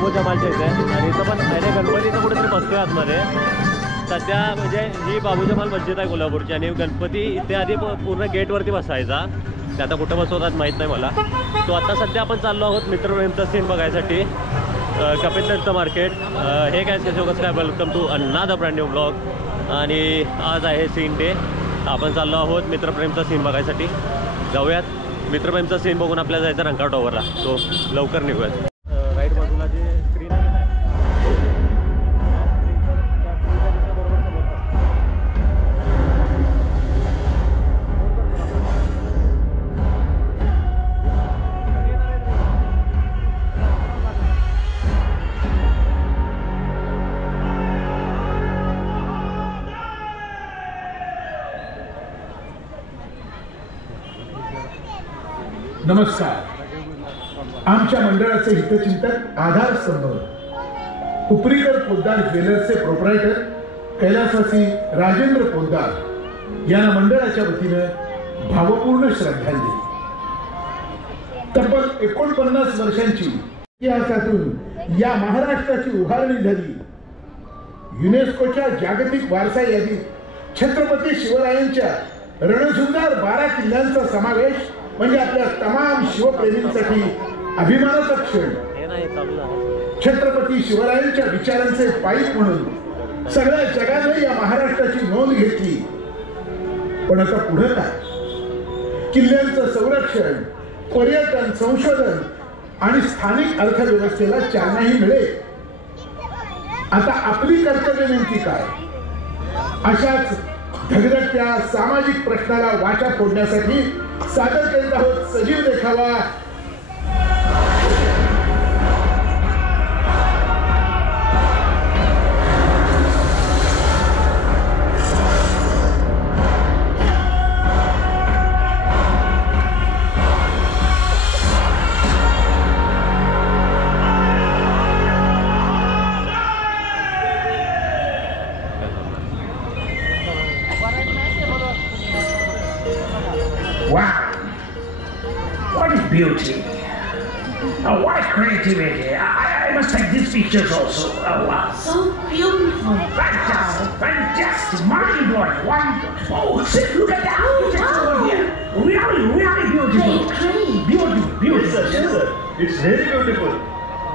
बाबू जमालच्या इथे आणि इथं पण अरे गणपतीचं कुठेतरी बसतोय आतमध्ये सध्या. म्हणजे ही बाबू जमाल मस्जिद आहे कोल्हापूरची आणि गणपती इथे आधी पूर्ण गेटवरती बसायचा. ते आता कुठं बसवतात माहीत नाही मला. तो आता सध्या आपण चाललो आहोत मित्रप्रेमचा सीन बघायसाठी कपिल दत्त मार्केट. हे काय कसं काय welcome to another brand new blog. आणि आज आहे सीन डे. आपण चाललो आहोत मित्रप्रेमचा सीन बघायसाठी. जाऊयात. मित्रप्रेमचा सीन बघून आपल्याला जायचं रंकाळ टॉवरला. तो लवकर निघूयात. राईट बाजूला जे स्क्रीन आहे नमस्कार. आमच्या मंडळाचे हितचिंतक आधारस्तंभ उपरीकर पोद्दार ज्वेलर्सचे प्रोप्रायटर कैलासवासी राजेंद्र पोद्दार यांना मंडळाच्या वतीनं भावपूर्ण श्रद्धांजली. तब्बल 49 वर्षांची इतिहासातून या महाराष्ट्राची उभारणी झाली. युनेस्कोच्या जागतिक वारसा यादीत छत्रपती शिवरायांच्या रणशृंगार 12 किल्ल्यांचा समावेश म्हणजे आपल्या तमाम शिवप्रेमींसाठी अभिमानाचा क्षण. छत्रपती शिवरायांच्या विचारांचे पाईप म्हणून सगळ्या जगाने या महाराष्ट्राची नोंद घेतली. पण आता पुढे काय? किल्ल्यांचं संरक्षण, पर्यटन, संशोधन आणि स्थानिक अर्थव्यवस्थेला चालनाही मिळेल. आता आपली कर्तव्य नेमकी काय? अशाच धगधगत्या सामाजिक प्रश्नाला वाचा फोडण्यासाठी सादर करीत आहोत सजीव देखावा beauty. What creativity. I must take these pictures also. Wow. So beautiful. Fantastic. Fantastic. Mind-blowing. Wonderful. Oh, see, look at that. Over here. Really beautiful. Great. Beautiful. Yes, sir. Yes, sir. It's very beautiful.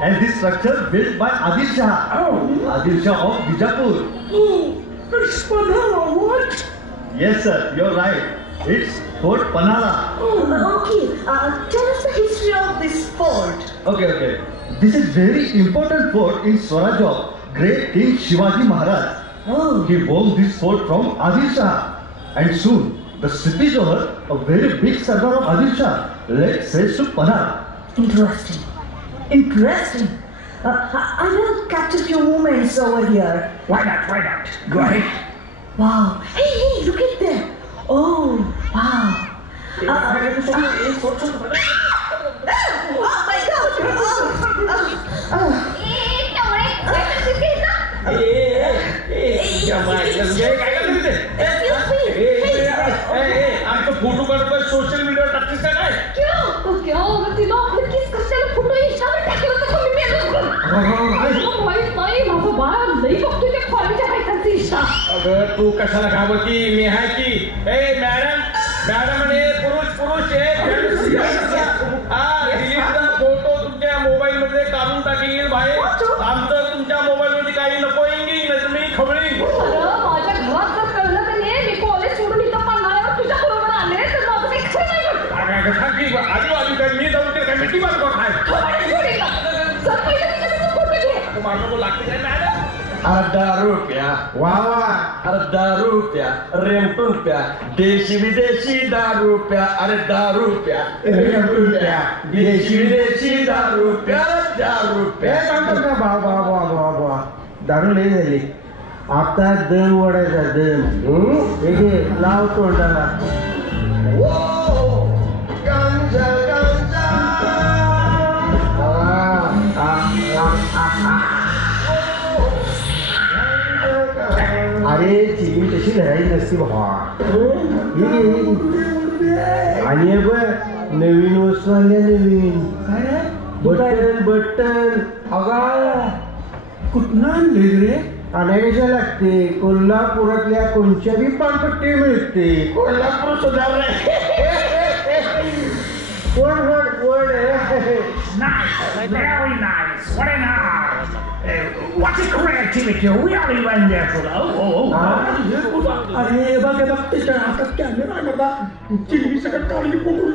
And this structure built by Adil Shah. Oh. Adil Shah of Bijapur. Oh, it's Panhala. What? Yes, sir. You're right. It's Fort Panhala. Okay. Tell us the history of this fort. Okay. This is very important fort in Swaraj of great King Shivaji Maharaj. Oh. He won this fort from Adil Shah. And soon, the Siti Johar, a very big sardar of Adil Shah, led sails to Panhala. Interesting. I will catch a few moments over here. Why not? Go ahead. Wow. Hey, look at that. Oh, wow. Oh my God. आमचं photo काढतोय social मीडियावर टाकतेस का काय? अगं तू कशाला घाबरती? मी आहे की. ए madam म्हणे पुरुष फोटो तुमच्या मोबाईल मध्ये काढून टाकेल बाहेर. आमचं तुमच्या मोबाईल मध्ये काही नको येईल नाही मी खबरी. माझ्या घरात जर कळलं तर मी कॉलेज सोडून इथं पन्हाळ्यावर तुझ्या बरोबर आले तर माझं काही खरं नाही. आजूबाजू मी जाऊन ते काय मिठी मारतो काय मारतो लागते काय मॅडम? अर्धा रुपया वावा, अर्धा रुपया रेमटून प्या, देशी विदेशी दारू प्या. अरे दारू प्या, रेमटून प्या, देशी विदेशी दारू प्या. दारू प्या बा दारू लई झाली. आता दम ओढायचा दम. हे लाव तोंडाला. अरे चिमी तशी लढाई नसती भावा. आणि नवीन वस्तू आणल्या. नवीन बटन अगा कुठनं आणले रे? आणायला लागते. कोल्हापुरातल्या कोणत्या बी पानपट्टी मिळते. कोल्हापूर सुधारले. कोण Nice, very nice. What an art. What's a creativity? We are even there for अरे बघ त्याच्या हातात कॅमेरा नव्हता. चिल्ली सगळं काढली कुठून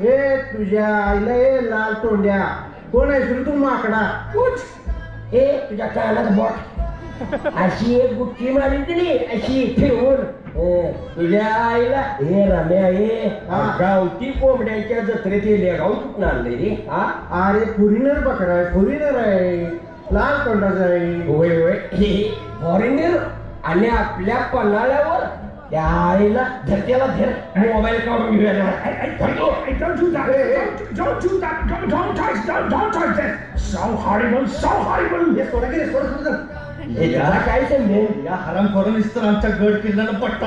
हे तुझ्या आईला हे लाल तोंड्या. कोण आहे तू माकडा? हे तुझ्या कानात बोट अशी एक बुक्की मारी दिली अशी फिरवून. तुझ्या आईला हे रम्या हे गावठी कोंबड्यांच्या जत्रेत लेगाव कुठून आणले रे? अरे फॉरिनर बकरा आहे. फॉरिनर आहे. लाल तोंडाचा आहे. होय होय फॉरेनर आणि आपल्या पन्हाळ्यावर त्या आईला धरत्याला धर मोबाईल काढून घेऊया. काय समजेल या हराम करून आमच्या गड किल्ल्यानं पट्टा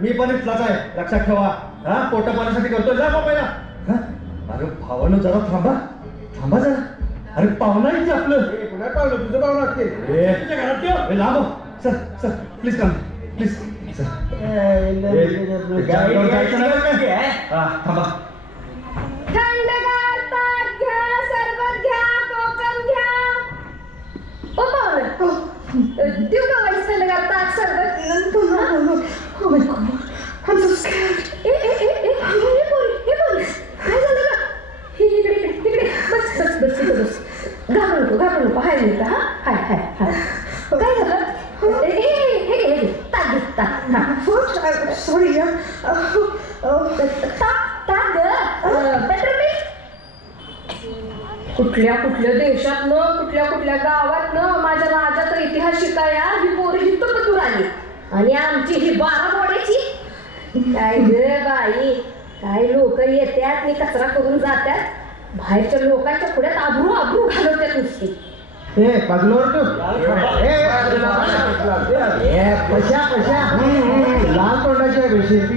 मी पण इथलाच आहे. लक्षात ठेवा. हा पोटा पाण्यासाठी करतोय. जा बाबा. अरे भावानं जरा थांबा जरा. अरे पाहुणा आहे आपलं. पुन्हा पाहुणं तुझं पाहुणं असते. लांब सर प्लीज कम प्लीज थांबा. थंडगार ताक घ्या, सरबत घ्या, कोकम घ्या. ओ पाहुणे देऊ का वाईस थंडगार ताक सरबत? Oh my God, I'm so scared. हे पोरी काय झालं का? इकडे बस घाबरू नको. हाय मिळतं. हाय काय झालं? हे ताक. Sorry, कुठल्या देशातनं कुठल्या गावातनं माझ्या राजाचा इतिहास शिकाया ही पोरं हिथं पतूर आली आणि आमची ही 12 मोड्याची. काय ग बाई, काय लोक येतात आणि कचरा करून जातात. बाहेरच्या लोकांच्या पुढ्यात आबरू घालवतात नुसती. पगलोर तू कशा लाल तोंडाच्या शेती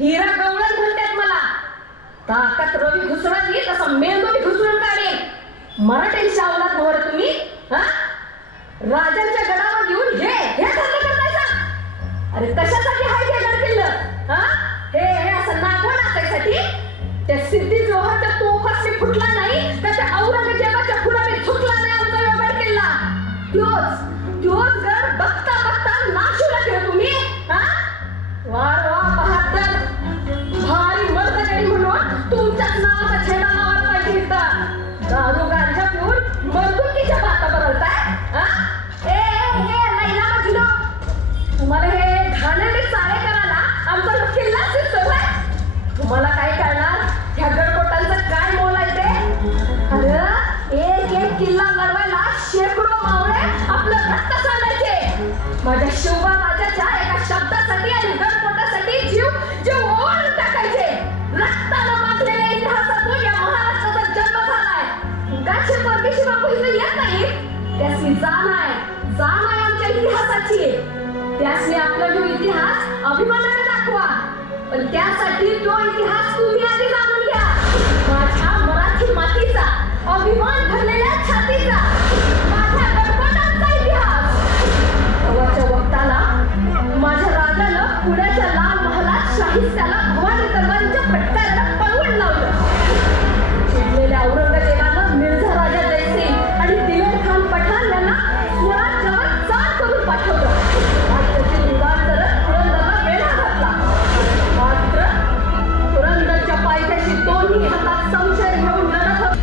हिरा गवळण म्हणतात मला. ताकद रवी घुसळली तसा मेंदू मी घुसळून काढेल. मराठी शावलात मोहर तुम्ही. राजांच्या गडावर येऊन हे ठरलं करतायचा. अरे कशासाठी हाय हे गड किल्लं? हे असं नागवण असायसाठी? त्या सिद्धी जोहरच्या तोफात फुटला नाही तर त्या औरंगजेबाच्या पुढे झुकला नाही आमचा व्यवहार किल्ला. त्योच गड बघता नाशूला केलं तुम्ही. वा बहादर भारी मर्दगडी म्हणून तुमच्याच नावाचा छेडा लावायला पाहिजे इथं. दारू गांजा पिऊन मर्दुकीच्या बाता बदलताय. लैला मजनू, तुम्हाला हे घाणेरडे चाळे करायला आमचा किल्ला दिसतोय. तुम्हाला काय करणार? ह्या गडकोटांचं काय मोल आहे ते? अरे एक किल्ला लढवायला शेकडो मावळे आपलं रक्त सांडायचे. माझ्या शिवबा राजाच्या एका शब्दासाठी आणि गडकोटासाठी जीव ओवाळून टाकायचे. रक्तानं माखलेल्या इतिहासातून या महाराष्ट्राचा जन्म झालाय. गाचे परदेशी बाबू इथं येत नाही. त्याची जाण आहे आमच्या इतिहासाची. त्यासने आपला जो इतिहास अभिमानाने दाखवा. पण त्यासाठी तो इतिहास तुम्ही आधी जाणून घ्या. माझ्या मराठी मातीचा अभिमान भरलेल्या छातीचा, माझ्या गडकोटांचा इतिहास. तेव्हाच्या वक्ताला माझ्या राजानं पुण्याच्या लाल महालात शाहिस्त्याला भवानी तलवारीच्या फटक्याला पळवून लावलं. चिडलेल्या औरंगजेबानं मिर्झा राजा जयसिंग आणि दिलेर खान पठाण यांना स्वराज्यावर चाल करून पाठवलं. राज्याची निवार करत पुरंदरला वेढा घातला. मात्र पुरंदरच्या पायथ्याशी दोन्ही हातात संशय घेऊन लढत होते.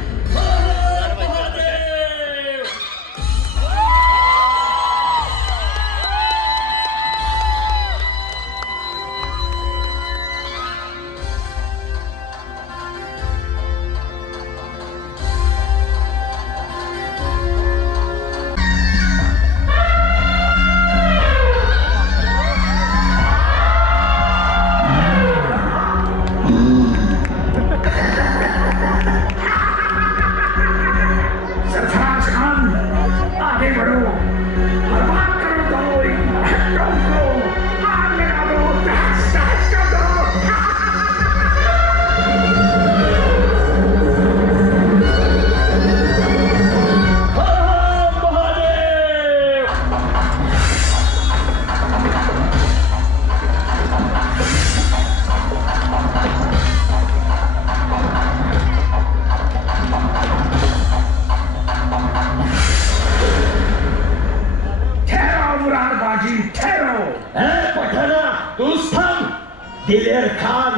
दिलेर खान,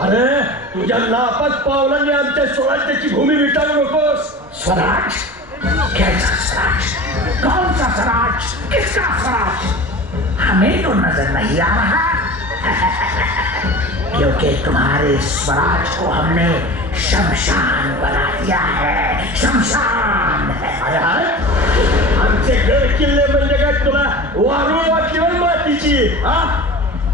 अरे तुझ्या नापास पावलांनी आमच्या स्वराज्याची भूमी विटाळू नकोस. स्वराज? कैसा स्वराज? कौन सा स्वराज? किसका स्वराज? हमें तो नजर नहीं आ रहा क्योंकि तुम्हारे स्वराज को हमने शमशान बना दिया है. शमशान. आमचे गड किल्ले म्हणजे काय तुला वारुळ वाटली मातीची?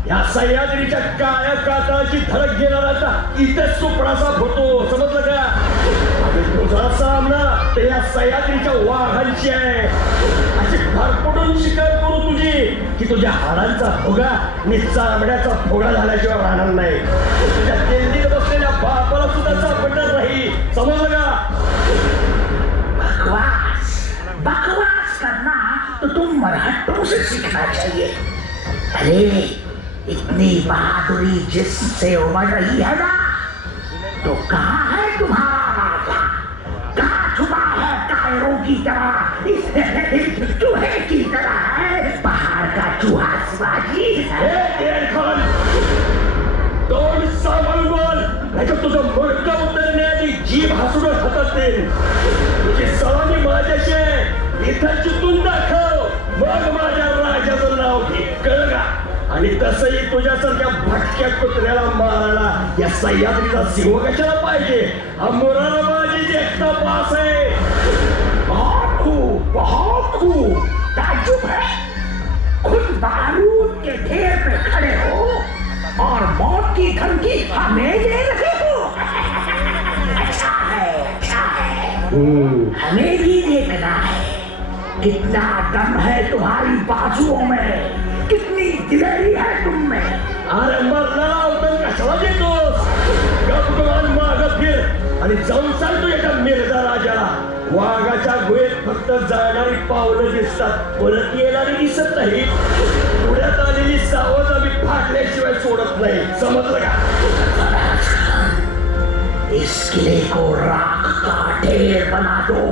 या सह्याद्रीच्या काळ्या कातळाची धडक घेणाराचा इथेच सुपडासा होतो, समजलं का? आणि तुझा सामना ते या सह्याद्रीच्या वाघांची आहे. अशी भरपडून शिकार करू तुझी की तुझ्या हाडांचा भोगा आणि चामड्याचा भोगा झाल्याशिवाय राहणार नाही. तुझ्या तेंडीत बसलेल्या बापाला सुद्धा सापडणार नाही, समजलं का? बकवास करना तो तुम मराठों से सीखना चाहिए. अरे इतनी बहादुरी जिससे उमड़ रही है ना, तो कहाँ है तुम्हारा राजा? कहाँ छुपा है कायरों की तरह, चूहे की तरह है पहाड़ का चूहा शिवाजी? खान, दोन सामान बोल, नाही तर तुझं मोडकं उतरण्याआधी जीभ हसून हातात देईल. तुझी सलामी माझ्याशी आहे, इथं चितून दाखव, मग माझ्या राजाचं नाव घे, कळलं का? आणि तसंही तुझ्यासारख्या भटक्या कुत्र्याला मारायला या सह्याद्रीचा सिंह कशाला पाहिजे? हा मुराला माझी एकटा पास आहे. बहुत खूब. ताज्जुब है, खुद बारूद के ढेर पे खड़े हो और मौत की धमकी हमें दे रहे हो. अच्छा है. हमें भी देखना है कितना दम है तुम्हारी बाजुओं में, कितनी दिलेरी है तुम में. अरे मरणारा उतर कशाला देतोस? गपगवान मागं फिर आणि जाऊन सांगतो एका मिर्झा राजाला, वाघाच्या गुहेत फक्त जाणारी पावलं दिसतात, परत येणारी दिसत नाही. पुढ्यात आलेली सावज आम्ही फाटल्याशिवाय सोडत नाही, समजलं का? इस किले को राख का ढेर बना दो,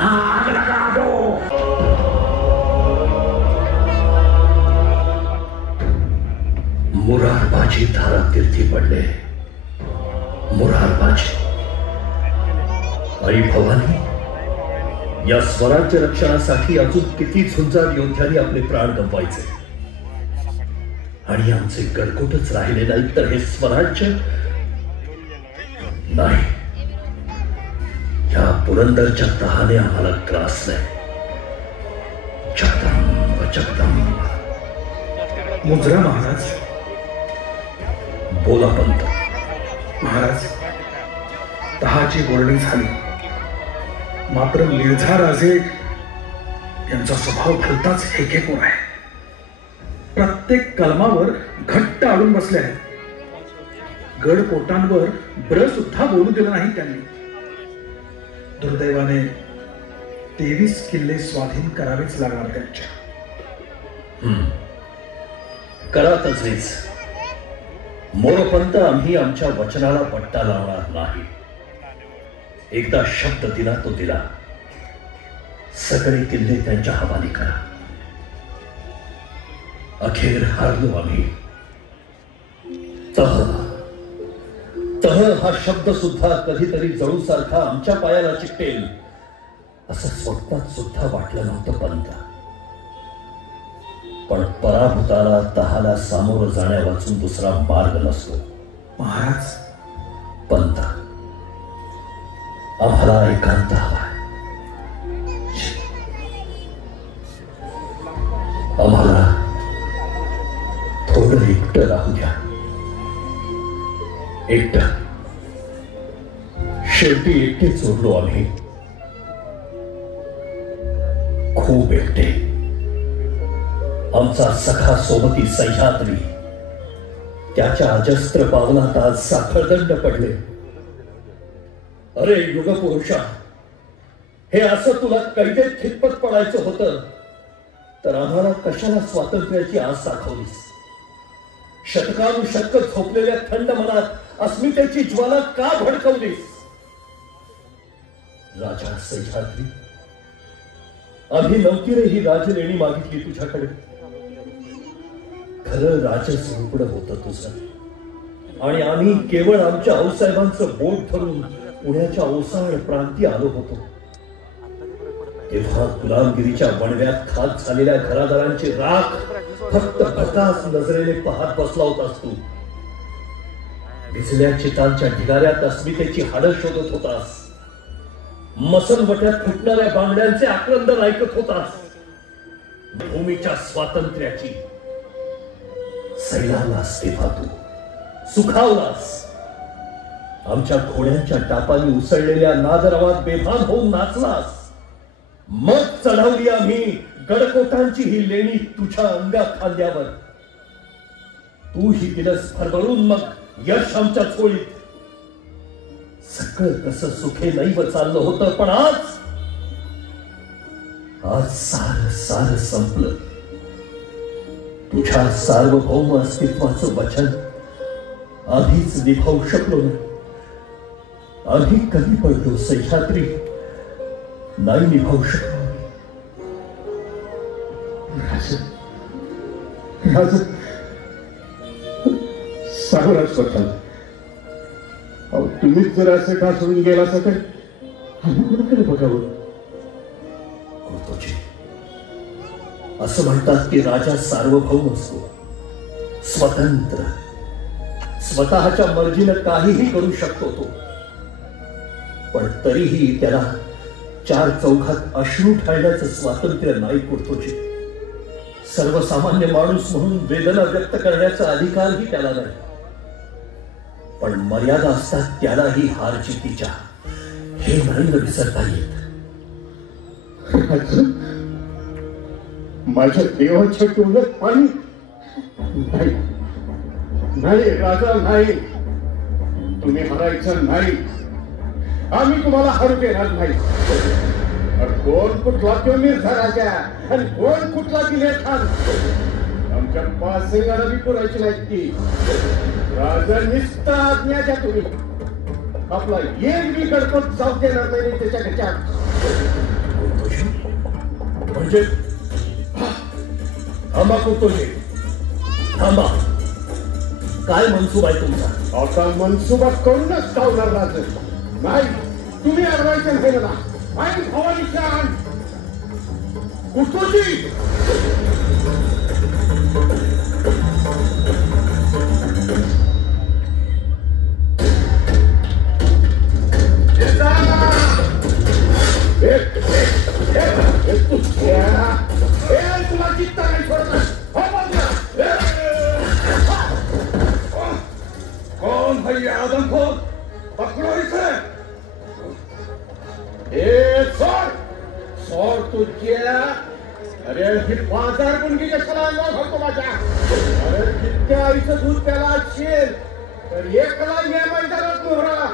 आग लगा दो. मुरारबाजी धारातीर्थी पडले. मुरारबाजी. आई भवानी, या स्वराज्य रक्षणासाठी अजून किती झुंजार योद्ध्यांनी आपले प्राण गमवायचे, आणि आमचे गडकोटच राहिले नाही तर हे स्वराज्य नाही. या पुरंदरच्या तहाने आम्हाला ग्रासलंय. जगदंब जगदंब. मुजरा महाराज. बोला पंत. महाराज, तहाची बोलणी झाली, मात्र मिर्झा राजे यांचा स्वभाव भलताच हेकेकोर आहे. प्रत्येक कलमावर घट्ट आडून बसले आहेत. गडकोटांवर ब्र सुद्धा बोलू दिलं नाही त्यांनी. दुर्दैवाने 23 किल्ले स्वाधीन करावेच लागणार त्यांच्या. करा तसेच. मोरपंत, आम्ही आमच्या वचनाला पट्टा लावणार नाही. एकदा शब्द दिला तो दिला. सगळे किल्ले त्यांच्या हवाली करा. अखेर हारलो आम्ही. तह तह हा शब्द सुद्धा कधीतरी जळूसारखा आमच्या पायाला चिकटेल असं स्वप्नात सुद्धा वाटलं नव्हतं पंत. पण पराभूताला तहाला सामोरं जाण्या वाचून दुसरा मार्ग नसतो. महाराज, पंत, आम्हाला एकांत हवा. आम्हाला थोडं एकटं राहू द्या. एकटं. शेवटी एकटेच उरलो आम्ही. खूप एकटे. आमचा सखा सोबती सह्याद्री त्याच्या अजस्त्र पावलात आज साखळदंड पडले. अरे युगपुरुषा, हे असं तुला कैदेत खितपत पडायचं होतं तर आम्हाला कशाला स्वातंत्र्याची आस दाखवलीस? शतकानुशतक झोपलेल्या थंड मनात अस्मितेची ज्वाला का भडकवलीस? राजा सह्याद्री, आम्ही नव्हती रे ही राजलेणी मागितली तुझ्याकडे. खरं राजस्वरूपड होतं तुझं. आणि आम्ही केवळ आमच्या आऊसाहेबांचं बोट धरून पुण्याच्या ओसाड प्रांती आलो होतो तेव्हा गुलामगिरीच्या वणव्यात खात झालेल्या घरादारांची राख फक्त भकास नजरेने पाहत बसला होतास तू. भिजल्या चितांच्या ढिगाऱ्यात अस्मितेची हाडं शोधत होतास. मसनवट्यात फुटणाऱ्या बांगड्यांचे आक्रंदन ऐकत होतास. भूमीच्या स्वातंत्र्याची सैलालास तेव्हा तू सुखावलास. आमच्या घोड्यांच्या टापांनी उसळलेल्या नादरवात बेभान होऊन नाचलास. मग चढवली आम्ही गडकोटांची ही लेणी तुझ्या अंगा खांद्यावर. तू ही दिलस भरभरून मग यश आमच्या चोळीत. सगळं कसं सुखे नैव चाललं होतं पण आज सार सार संपलं. तुझ्या सार्वभौम अस्तित्वाचं वचन आधीच निभावू शकलो नाही. आधी कधी पडलो सह्याद्री नाही निभावू शकलो. सावरा स्वतः तुम्हीच जर असं का सोडून गेला असं तर आम्ही कोणाकडे बघावं. असं म्हणतात की राजा सार्वभौम असतो, स्वतंत्र, स्वतःच्या मर्जीनं काहीही करू शकतो तो. पण तरीही त्याला चार चौघात अश्रू ढाळण्याचं स्वातंत्र्य नाही पुरतोची. सर्वसामान्य माणूस म्हणून वेदना व्यक्त करण्याचा अधिकारही त्याला नाही. पण मर्यादा असतात त्यालाही हार जितीच्या. हे नाही न विसरता येत. माझ्या देवाच्या डोळ्यात पाणी नाही. नाही राजा नाही, तुम्ही हरायचं नाही. आम्ही तुम्हाला हरू देणार नाही. कोण कुठला तो मिर्झा राजा आणि कोण कुठला दिले खान आमच्या पासेगाला बी पुरायची नाही. ती राजा निस्ता आज्ञा द्या तुम्ही. आपला एक बी गडपट जाऊ देणार नाही त्याच्या घरच्यात. म्हणजे थांबा कुतोजी, थांबा. काय मनसूबा आहे तुमचा? आता मनसुबा करूनच धावणार राजा. नाही, तुम्ही अडवायचं नाही मला. आणि भवानी शान कुतोजी तुला चित्ता नाही सोडणार. कौन भैया आदमखोर? पकड़ो इसे. सोड तुझ्या. अरे ही 5000 गुणगी कशाला अंगावर घालतो माझ्या. अरे जितक्या आईचं दूध त्याला असशील तर एकला या मैदानात मोहरा.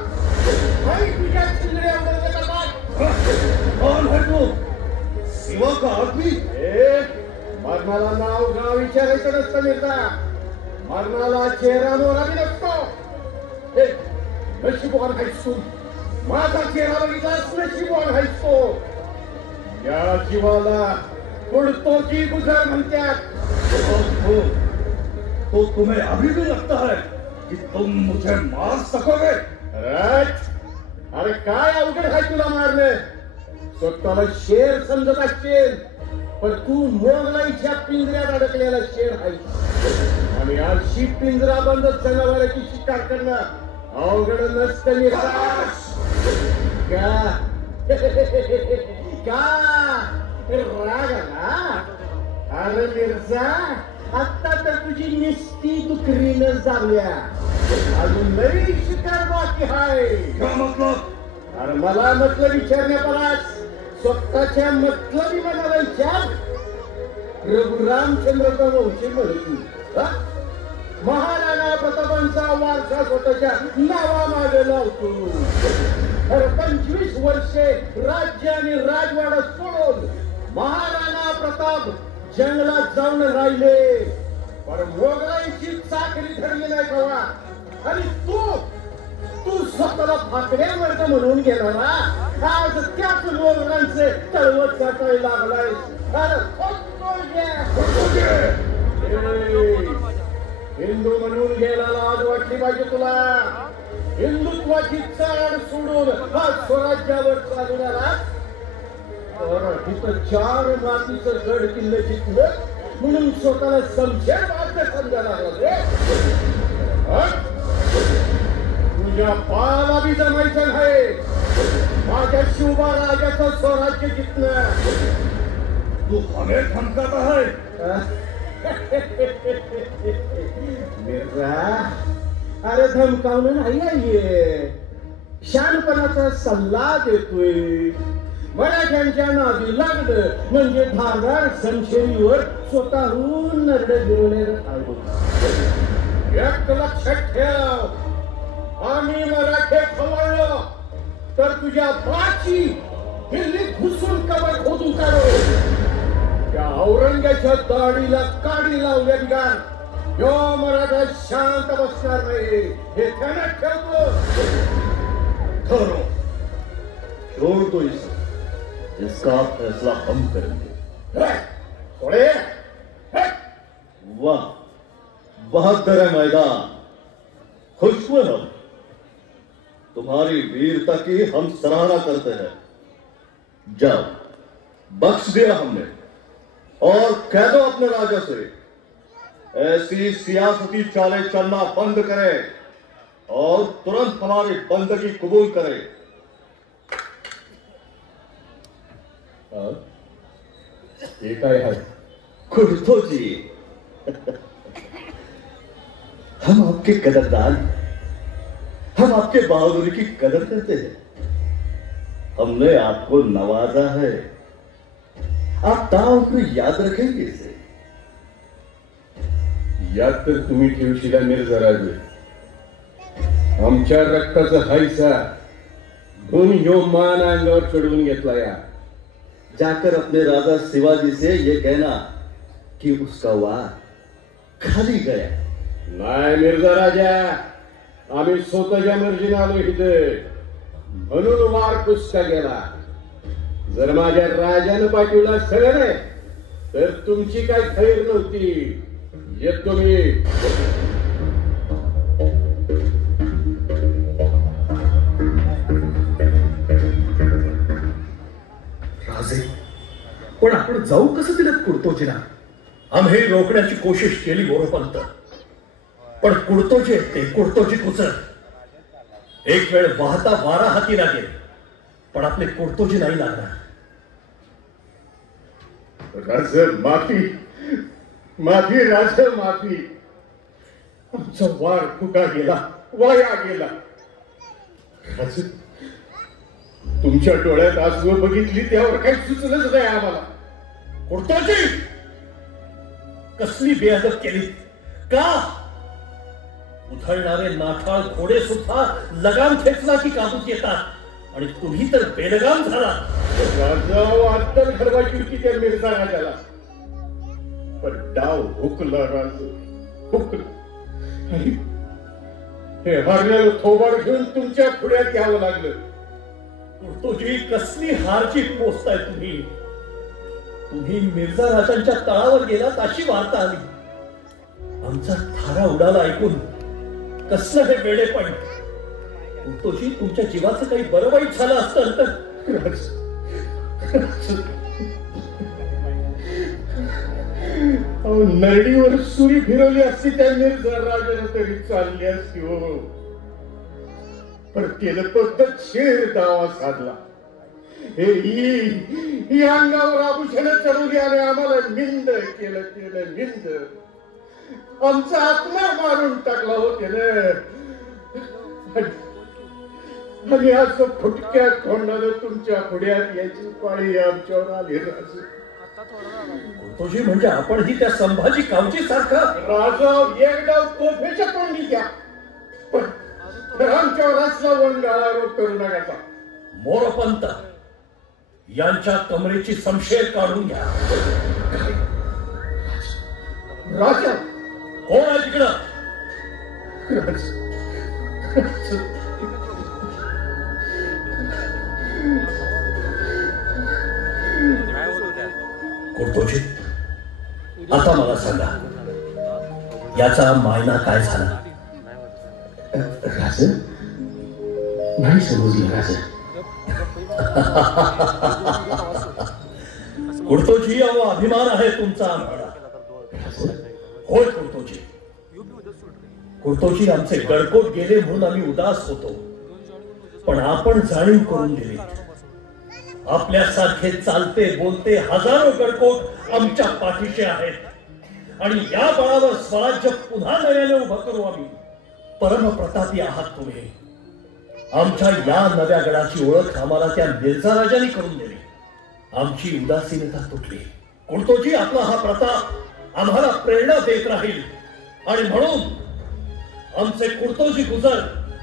नाही तुझ्या चिंगड्या उडवले जातात. कौन है तू? शिवा का आदमी? मरणाला नाव गाव विचारायचं नसतं मिर्झा. मरणाला चेहरा मोहरा बी नसतो. नशिबवान आहेस तू. माझा चेहरा बघितलास नशिबवान आहेस तो. या जीवाला उडतो की गुजर म्हणतात. तो तुम्हें अभी भी लगता है कि तुम मुझे मार सकोगे? अरे काय अवघड आहे तुला मारणे. स्वतःला शेर समजत असशील पण तू मोगलाईच्या पिंजऱ्यात अडकलेला शेर आहेस. आणि अशी पिंजरा बंद जनावरांची शिकार करणं अवघड नसतं मिर्झा. का राग आला? अरे मिर्झा, आता तर तुझी निस्ती दुखरीनं झाल्या. अजून नवी शिकार बाकी आहे. क्या मतलब? अरे मला मतलब विचारण्यापरास स्वतःच्या मतलबी म्हणालायच्या रघुरामचंद्रचा वंशी म्हणू. महाराणा प्रतापांचा वारसा स्वतःच्या नावामागे लावतो. अरे 25 वर्षे राज्य आणि राजवाडा सोडून महाराणा प्रताप जंगलात जाऊन राहिले. पण मोगलांची चाकरी धरली नाही कवा. आणि तू स्वतःला फाकड्यावर म्हणून गेला. आज त्याच मोगलांचे तळवत साठायला लागलाय. हिंदू म्हणून गेला लाज वाटली पाहिजे तुला. हिंदुत्वाची चाड सोडून हा स्वराज्यावर चालवणारा इथं 4 मातीचं गड किल्ले जिंकलं म्हणून स्वतःला समशेरबाद समजायला लागला. तुझ्या पाला बी जमायचं नाही माझ्या शिवबा राजाचं स्वराज्य जिंकणं. तू हमें धमकात आहे. मिर्झा, अरे धमकावणं नाही आहे, शानपणाचा सल्ला देतोय. मराठ्यांच्या नादी लागलं म्हणजे धारदार समशेरीवर स्वतःहून नरड गिरवण्याचं. एक लक्षात ठेव, आम्ही मराठे खवळलो तर तुझ्या बाची दिल्लीत घुसून कबर खोदून काढू. त्या औरंग्याच्या दाढीला काडी लावल्या बिगार यो मराठा शांत बसणार नाही हे ध्यानात ठेवतो. ठहरो, छोड़ दो इसे, इसका फैसला हम करेंगे. थोड़े वाह, बहादुर है मैदान, खुश हुए हम. तुम्हारी वीरता की हम सराहना करते हैं. जाओ, बख्श दिया हमने और कह दो अपने राजा से ऐसी सियासती चालें चलना बंद करे और तुरंत हमारी बंदगी कबूल करे. हे काय आहे? कुर्तो जी, हम आपके कदरदान, हम आपके बहादुरी की कदर करते हैं. हमने आपको नवाजा है, आप ताउम्र याद रखेंगे इसे. यात तर तुम्ही ठेवशीला मिर्झा राजे. आमच्या रक्ताचा हायसा दोन यो मान अंगावर चढवून घेतला. या जाकर अपने राजा शिवाजी से ये कहना कि उसका वार खाली गया. नाही मिर्झा राजा, आम्ही स्वतःच्या मर्जीने आलो इथे म्हणून वार पुसका गेला. जर माझ्या राजानं पाठवला असतं नाही तर तुमची काय खैर नव्हती. येतो मी. राजे, पण आपण जाऊ कसं तिला कुर्तोजीला? आम्ही रोखण्याची कोशिश केली मोरोपंत, पण कुर्तोजी ते कुर्तोजी कुचल. एक वेळ वाहता वारा हाती लागेल पण आपले कुर्तोजी नाही लागणार. राज माफी, माफी राज माफी. आमचा वार फुका गेला, वाया गेला. राज, तुमच्या डोळ्यात आसू बघितली त्यावर काही सुचलंच नाही आम्हाला. कुर्तोजी, कसली बेअदब केली का? उधळणारे नाठाळ घोडे सुद्धा लगाम खेचला की काबूत येतात आणि तुम्ही तर बेलगाम झाला. राजाव अत्तर घडवायची होती त्या मिर्झा राजाला, पण डाव हुकला. राज हुकला आणि हे हरलेलं थोबाड घेऊन तुमच्या पुढ्यात यावं लागलं. कुर्तोजी, कसली हारची पोचताय तुम्ही? तुम्ही मिर्झा राजांच्या तळावर गेलात अशी वार्ता आली. आमचा थारा उडाला ऐकून. कसलं हे वेडेपण. कुर्तोजी, तुमच्या जीवाचं काही बरं वाईट झालं असतं तर. नरडीवर सुरी फिरवली असती त्या मिर्झा राजाने तरी चालली असती. हो, पण केलं पद्धतशीर दावा साधला. ही अंगावर आभूषण चढवली आणि आम्हाला निंद केलं निंद. आमचा आत्मा मारून टाकला होते आणि असं फुटक्या तोंडाने तुमच्या पुढ्यात याची पाळी आमच्यावर आली. कुर्तोजी, म्हणजे आपण ही त्या संभाजी कावजी सारखा राजा एक डाव तोफेच्या तोंडी द्या पण आमच्यावर असला वंगाळा आरोप करू नका. मोरोपंत, यांच्या कमरेची समशेर काढून घ्या. राजा कोण आहे तिकडं? कुर्तोजी, आता मला सांगा, याचा मायना काय झाला? राज, नाही समजलं राज. कुर्तोजी, अहो अभिमान आहे तुमचा आम्हाला. होय कुर्तोजी, कुर्तोजी आमचे गडकोट गेले म्हणून आम्ही उदास होतो, पण आपण जाणीव करून दिली. आपल्यासारखे चालते बोलते हजारो गडकोट आमच्या पाठीशी आहेत आणि या बळावर स्वराज्य पुन्हा नव्याने उभं करू आम्ही. परमप्रतापी आहात तुम्ही. आमच्या या नव्या गडाची ओळख आम्हाला त्या मिर्झा राजांनी करून दिली. आमची उदासीनता तुटली. कुर्तोजी, आपला हा प्रताप आम्हाला प्रेरणा देत राहील आणि म्हणून आमचे कुर्तोजी गुजर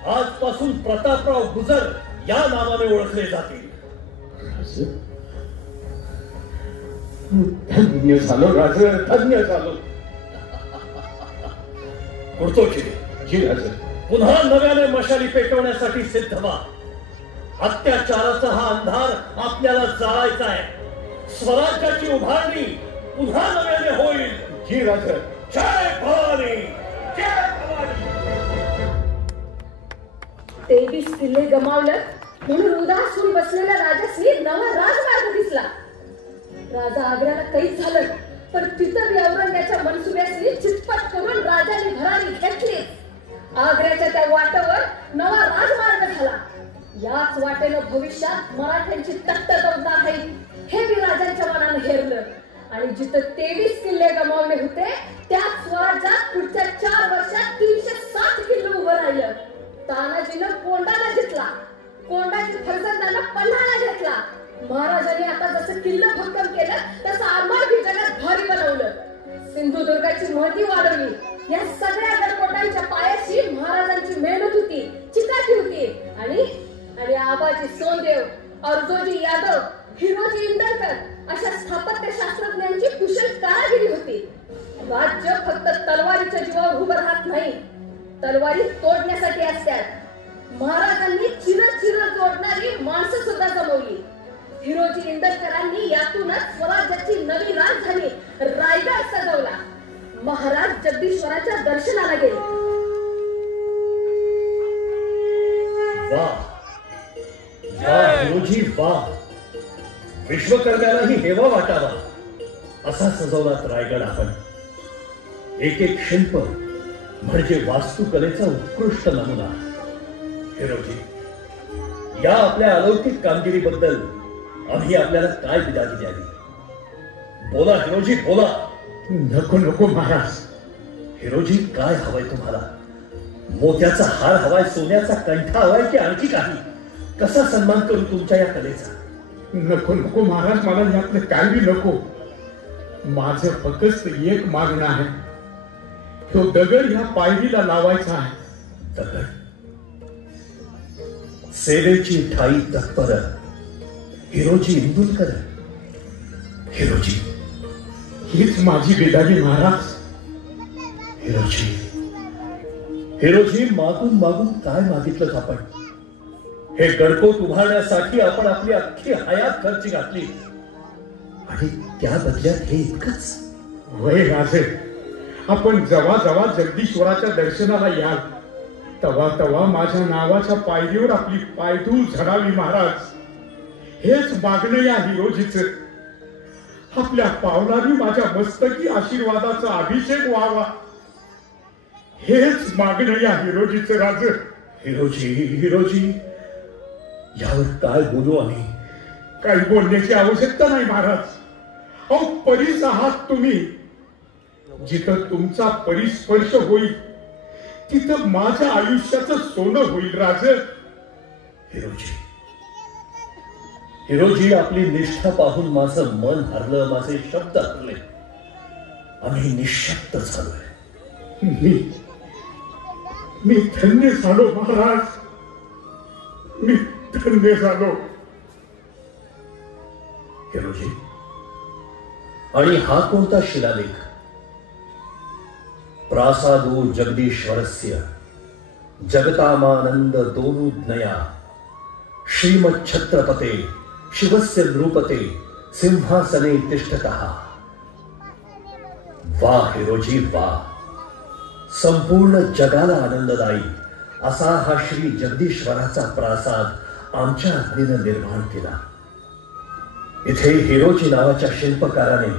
आजपासून प्रतापराव गुजर या नावाने ओळखले जातील. धन्य झालो राज, धन्य झालो. कुर्तोजी, जी राज. पुन्हा नव्याने मशाली पेटवण्यासाठी सिद्ध व्हा. अत्याचाराचा हा अंधार आपल्याला जाळायचा आहे. स्वराज्याची उभारणी पुन्हा नव्याने होईल. जी राज. जय भवानी, जय भवानी. 23 किल्ले गमावलं म्हणून उदास होऊन बसलेल्या राजासनी नवा राजमार्ग दिसला. राजा आग्र्याला कैद झालं, पण तिथं बी औरंग्याच्या मनसुब्यासनी चितपट करून राजाने भरारी घेतली. आग्र्याच्या त्या वाटावर नवा राजमार्ग झाला. याच वाटेनं भविष्यात मराठ्यांची तख्त दौडणार आहे हे बी राजांच्या मनानं हेरलं आणि जिथं 23 किल्ले गमावले होते त्याच स्वराज्यात पुढच्या 4 वर्षात 360 किल्ले उभं राहिलं. तानाजीनं कोंडाला जिंकला, कोंडाची फलटणानं पन्हाळा घेतला. महाराजांनी आता जसं किल्ला भक्कम केलं तसं आम्हाला बी जगात भारी बनवलं. सिंधुदुर्गाची महती वाढवली. या सगळ्या गडकोटांच्या पायाशी महाराजांची मेहनत होती, चिकाटी होती आणि आबाजी सोनदेव, अर्जोजी यादव, हिरोजी इंदरकर अशा स्थापत्य शास्त्रज्ञांची कुशल कारागिरी होती. राज्य फक्त तलवारीच्या जीवावर उभं राहत नाही, तलवारी तोडण्यासाठी असतात. महाराजांनी चिर जोडणारी माणसं सुद्धा जमवली. हिरोजी इंदरकरांनी यातूनच स्वराज्याची नवी राजधानी रायगड सजवला. महाराज जगदीश्वराच्या दर्शनाला गेले. वाह वाह हिरोजी, वाह. विश्वकर्म्यालाही हेवा वाटावा असा सजवलात रायगड आपण. एक एक शिल्प म्हणजे वास्तुकलेचा उत्कृष्ट नमुना. हिरोजी, या आपल्या अलौकिक कामगिरीबद्दल आम्ही आपल्याला काय बिदागी द्यावी? बोला हिरोजी, बोला. नको नको महाराज. हिरोजी, काय हवंय तुम्हाला? मोत्याचा हार हवाय, सोन्याचा कंठा हवाय की आणखी काही? कसा सन्मान करू तुमच्या या कलेचा? नको नको महाराज, मला यातलं काय बी नको. माझं फक्त एक मागणं आहे. तो दगड ह्या पायरीला लावायचा आहे. दगड? सेवेची ठाई तत्पर हिरोजी इंदुरकर. हिरोजी, हीच माझी बेदागी महाराज. हिरोजी, हिरोजी, मागून मागून काय मागितलं आपण? हे गडकोट उभारण्यासाठी आपण आपली अख्खी हयात खर्ची घातली आणि त्या बदल्यात हे इतकंच? वय राजे, आपण जवा जवा जगदीश्वराच्या दर्शनाला याल तवा तवा माझ्या नावाच्या पायरीवर आपली पायधूळ झडावी महाराज. हेच मागणं या हिरोजीच. आपल्या पावलांनी माझ्या मस्तकी आशीर्वादाचा अभिषेक व्हावा, हेच मागणं या हिरोजीच राज. हिरोजी, हिरोजी, यावर काय बोलू आम्ही? काही बोलण्याची आवश्यकता नाही महाराज. अहो, परीस आहात तुम्ही. जिथं तुमचा परिस्पर्श होईल तिथं माझ्या आयुष्याचं सोनं होईल राज. हिरोजी, हिरोजी, आपली निष्ठा पाहून माझं मन हरलं, माझे शब्द हरले. आम्ही निशब्द झालोय. मी धन्य झालो महाराज, मी धन्य झालो. हिरोजी, आणि हा कोणता शिलालेख? प्रासादो जगदीश्वरस्य जगतामानंद दोनुज्ञया श्रीमच्छत्रपते शिवस्य नृपते सिंहासने तिष्ठतः. वाह हिरोजी, वाह. संपूर्ण जगाला आनंददायी असा हा श्री जगदीश्वराचा प्रासाद आमच्या अग्नीनं निर्माण केला. इथे हिरोजी नावाच्या शिल्पकाराने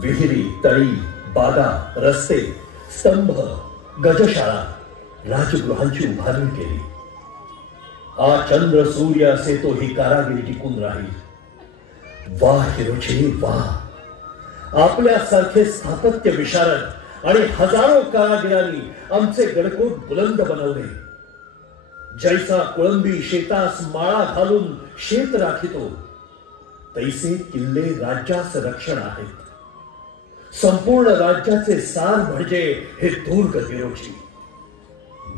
विहिरी, तळी, बागा, रस्ते, स्तंभ, गजशाळा, राजगृहांची उभारणी केली. हा चंद्र सूर्य असे तो ही कारागिरी टिकून राहील. वा हिरोजी वा, आपल्यासारखे स्थापत्य विशारद आणि हजारो कारागिरांनी आमचे गडकोट बुलंद बनवले. जैसा कुळंबी शेतास माळा घालून शेत राखितो, तैसे किल्ले राज्यास रक्षण आहेत. संपूर्ण राज्याचे सार म्हणजे हे दुर्ग हिरोजी.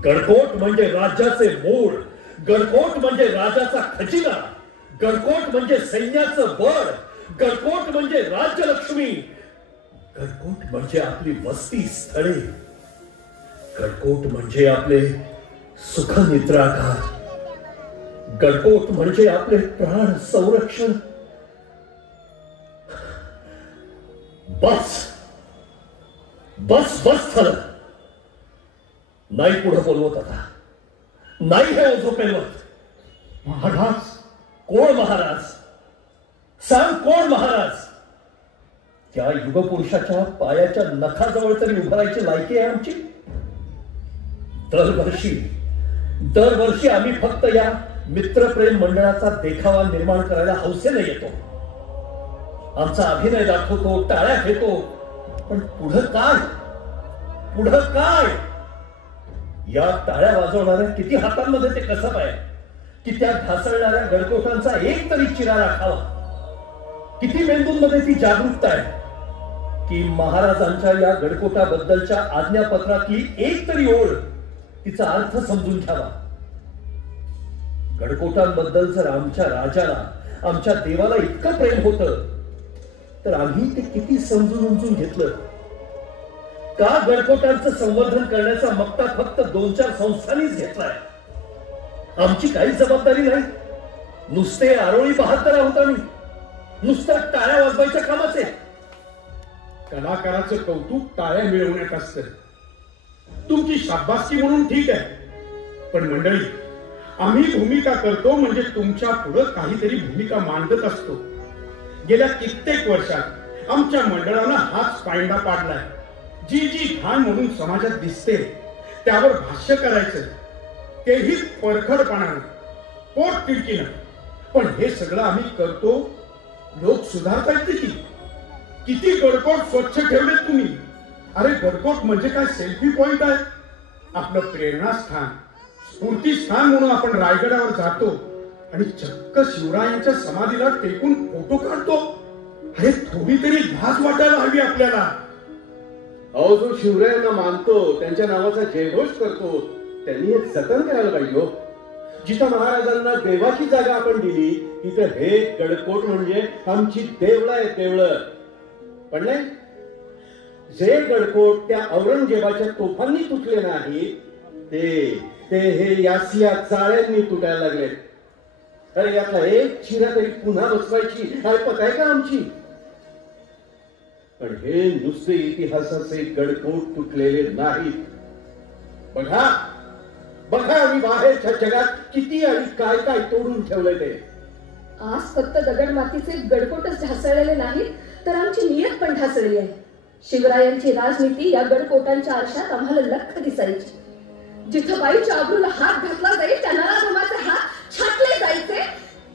गडकोट म्हणजे राज्याचे मूळ, गडकोट म्हणजे राजाचा खजिना, गडकोट म्हणजे सैन्याचं बळ, गडकोट म्हणजे राज्यलक्ष्मी, गडकोट म्हणजे आपली वस्ती स्थळे, गडकोट म्हणजे आपले सुखनिद्रागार, गडकोट म्हणजे आपले प्राण संरक्षण. बस बस बस झालं. नाही पुढे बोलवत आता, नाही हे ओझो पेलवत. महाराज, कोण महाराज? सांग कोण महाराज? त्या युगपुरुषाच्या पायाच्या नखाजवळ तरी उभारायची लायकी आहे आमची? दरवर्षी आम्ही फक्त या मित्रप्रेम मंडळाचा देखावा निर्माण करायला हौसेने येतो, आमचा अभिनय दाखवतो, टाळ्या घेतो, पण पुढं काय? पुढं काय? या टाळ्या वाजवणाऱ्या किती हातांमध्ये ते कसं आहे की त्या ढासळणाऱ्या गडकोटांचा एक तरी चिरा राखावा? किती मेंदूंमध्ये ती जागरूकता आहे की महाराजांच्या या गडकोटाबद्दलच्या आज्ञापत्रातली एक तरी ओळ तिचा अर्थ समजून घ्यावा. गडकोटांबद्दल जर आमच्या राजाला, आमच्या देवाला इतकं प्रेम होतं, तर आम्ही ते किती समजून उमजून घेतलं? का गडकोटांचं संवर्धन करण्याचा मक्ता फक्त 2-4 संस्थांनीच घेतलाय? आमची काही जबाबदारी नाही. नुसते आरोळी बहादर आहोत आम्ही, नुसतं टाळ्या वाजवायच्या कामाचे. कलाकाराचं कौतुक टाळ्या मिळवण्यात असतं. तुमची शाबासकी म्हणून ठीक आहे, पण मंडळी, आम्ही भूमिका करतो म्हणजे तुमच्या पुढे काहीतरी भूमिका मांडत असतो. गेल्या कित्येक वर्षात आमच्या मंडळानं हाच पायंडा पाडलाय. जी जी घाण म्हणून समाजात दिसते त्यावर भाष्य करायचं, तेही परखडपणानं, पोट तिडकीनं. पण हे सगळं आम्ही करतो, लोक सुधारतायत किती? किती गडकोट स्वच्छ ठेवलेत तुम्ही. अरे गडकोट म्हणजे काय सेल्फी पॉइंट आहे? आपलं प्रेरणास्थान, स्फूर्तीस्थान म्हणून आपण रायगडावर जातो आणि चक्क शिवरायांच्या समाधीला टेकून फोटो काढतो. अरे थोडी तरी लाज वाटायला हवी आपल्याला. अहो, जो शिवरायांना मानतो, त्यांच्या नावाचा जयघोष करतो, त्यांनी हे जतन करायला पाहिजे. जिथं महाराजांना देवाची जागा आपण दिली, तिथं हे गडकोट म्हणजे आमची देवळं आहे, देवळं. पण नाही, जे गडकोट त्या औरंगजेबाच्या तोफांनी तुटले नाही, ते हे यासिया जाळ्यांनी तुटायला लागले. अरे यातला एक चिरा तरी पुन्हा बसवायची हरकत आहे का आमची? पण हे नुसते इतिहासाचे गडकोट तुटलेले नाहीत. बघा बघा, आम्ही बाहेरच्या जगात किती आणि काय काय तोडून ठेवलंय ते. आज फक्त दगड मातीचे गडकोटच ढासळलेले नाहीत, तर आमची नियत पण ढासळली आहे. शिवरायांची राजनीती या गडकोटांच्या आरशात आम्हाला लख्ख दिसायची. जिथं बाईच्या आबरूला हात घातला जाईल, त्या नराधमाचे हात छाटले जायचे,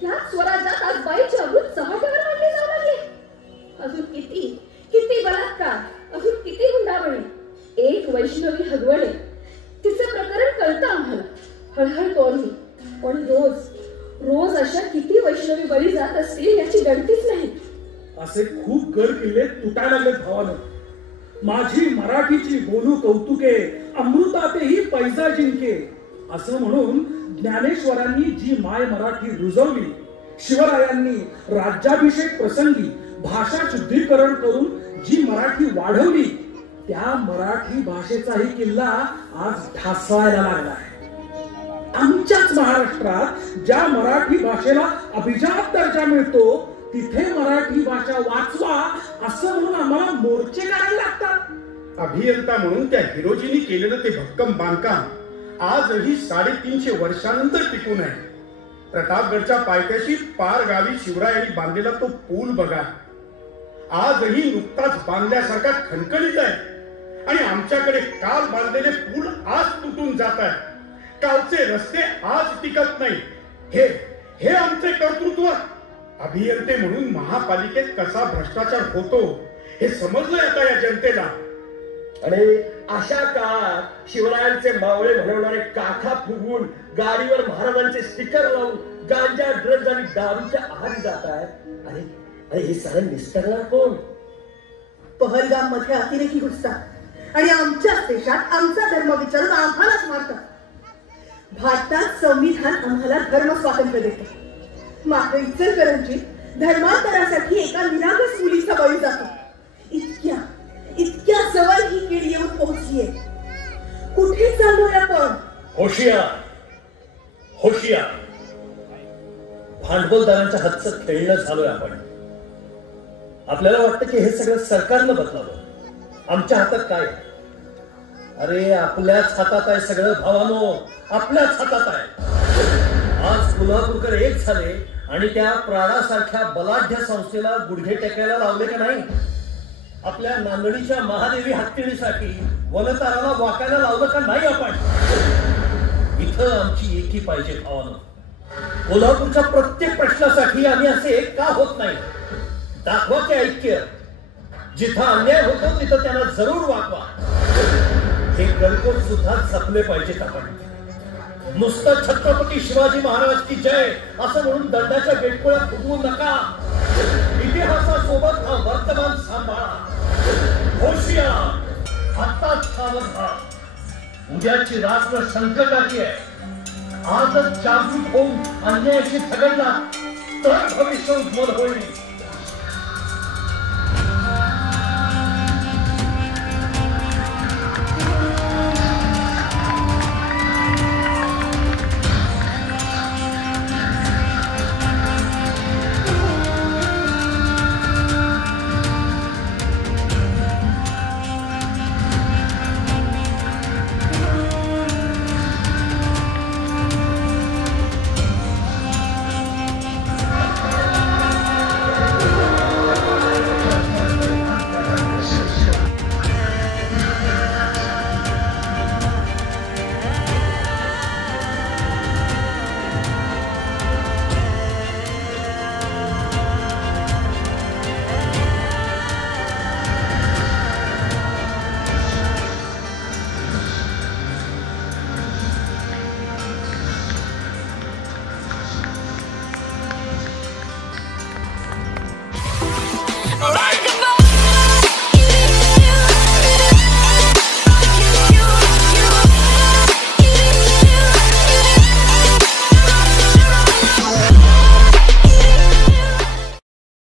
त्याच स्वराज्यात आज बाईची आबरू चव्हाट्यावर मांडली जाऊ लागली. अजून किती किती बलात्कार, अजून किती हुंडाबळी. एक वैष्णवी हगवणे, तिचं प्रकरण कळतं आम्हाला, हळहळतो आम्ही. पण रोज अशा किती वैष्णवी बळी जात असतील याची गणतीच नाही. असे खूप गड किल्ले तुटायला लागलेत भावानं. माझी मराठीची बोलू कौतुके, अमृतातेही पैजा जिंके, असं म्हणून ज्ञानेश्वरांनी जी माय मराठी रुजवली, शिवरायांनी राज्याभिषेक प्रसंगी भाषा शुद्धीकरण करून जी मराठी वाढवली, त्या मराठी भाषेचाही किल्ला आज ढासळायला लागलाय. आमच्याच महाराष्ट्रात ज्या मराठी भाषेला अभिजात दर्जा मिळतो, तिथे मराठी भाषा वाचवा असं म्हणून आम्हाला मोर्चे काढायला लागतात. अभियंता म्हणून त्या हिरोजीनी केलेलं ते भक्कम बांधकाम आजही 350 वर्षानंतर टिकून आहे. प्रतापगडच्या पायथ्याशी पार गावी शिवरायांनी बांधलेला तो पूल बघा, आजही नुकताच बांधल्यासारखा खणखणीत आहे. आणि आमच्याकडे काल बांधलेले पूल आज तुटून जात आहे. कालचे रस्ते आज टिकत नाही. हे आमचे कर्तृत्व. अभियंते म्हणून महापालिकेत कसा भ्रष्टाचार होतो हे समजलंय आता या जनतेला. आणि अशा काळात शिवरायांचे मावळे म्हणवणारे काखा फुगवून गाडीवर महाराजांचे स्टिकर लावून गांजा, ड्रग्ज आणि दारूच्या आहारी जात आहेत. अरे हे सारं निष्करणार कोण? पहलगाम मध्ये अतिरेकी घुसतात आणि आमच्याच देशात आमचा धर्म विचारून आम्हालाच मारतात. भारतात संविधान आम्हाला धर्म स्वातंत्र्य देतं, मात्र इचलकरंजीत धर्मांतरासाठी एका निरागस मुलीचा बळी जातो. इतक्या जवळ ही किड येऊन पोहोचलीये. कुठे चाललोय आपण? होशियार होशियार. भांडवलदारांच्या हातचं खेळणं झालोय आपण. आपल्याला वाटतं की हे सगळं सरकारनं बदलावं. आमच्या हातात काय? अरे आपल्याच हातात आहे सगळं भावानो, आपल्याच हातात आहे. आज कोल्हापूरकर एक झाले आणि त्या प्राणासारख्या बलाढ्य संस्थेला गुडघे टेकायला लावले का नाही? आपल्या नांदणीच्या महादेवी हत्तीणीसाठी वनताराला वाकायला लावलं का नाही आपण? इथं आमची एकी पाहिजे भावानो. कोल्हापूरच्या प्रत्येक प्रश्नासाठी आम्ही असे एक का होत नाही? दाखवा ते ऐक्य. जिथं अन्याय होतो तिथं त्यांना जरूर वाकवा. हे गणकोट सुद्धा जपले पाहिजेत आपण. नुसतं छत्रपती शिवाजी महाराज की जय असं म्हणून दंडाच्या बेटकोळ्यात फुगवू नका. इतिहासासोबत हा वर्तमान सांभाळा. होशियार, आत्ताच सावध व्हा. उद्याची रात्र संकटाची आहे. आजच जागृत होऊन अन्यायाशी झगडला तर भविष्य उज्ज्वल होईल.